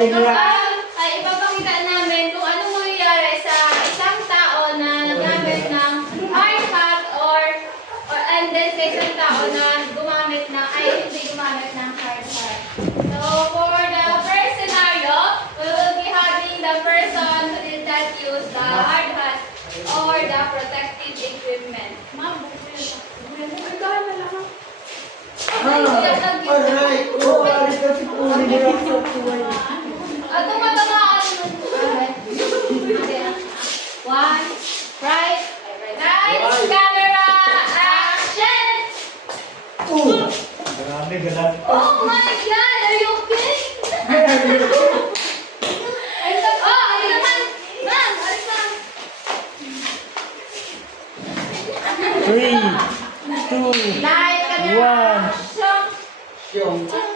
Ay ipapakita namin kung ano mangyayari sa isang tao na nagamit ng hard hat and then sa isang tao na gumamit ng hindi gumamit ng hard hat. So for the first scenario, we will be having the person that use the hard hat or the protective equipment. Ma'am, Alright. Oh, alis kasi po. Tumatamaan nun. One, right, guys, camera, action! Marami galat. Oh my God, are you okay? Oh, ano naman? Ma'am, alis na. 3, 2, Light, camera, action! Siyong.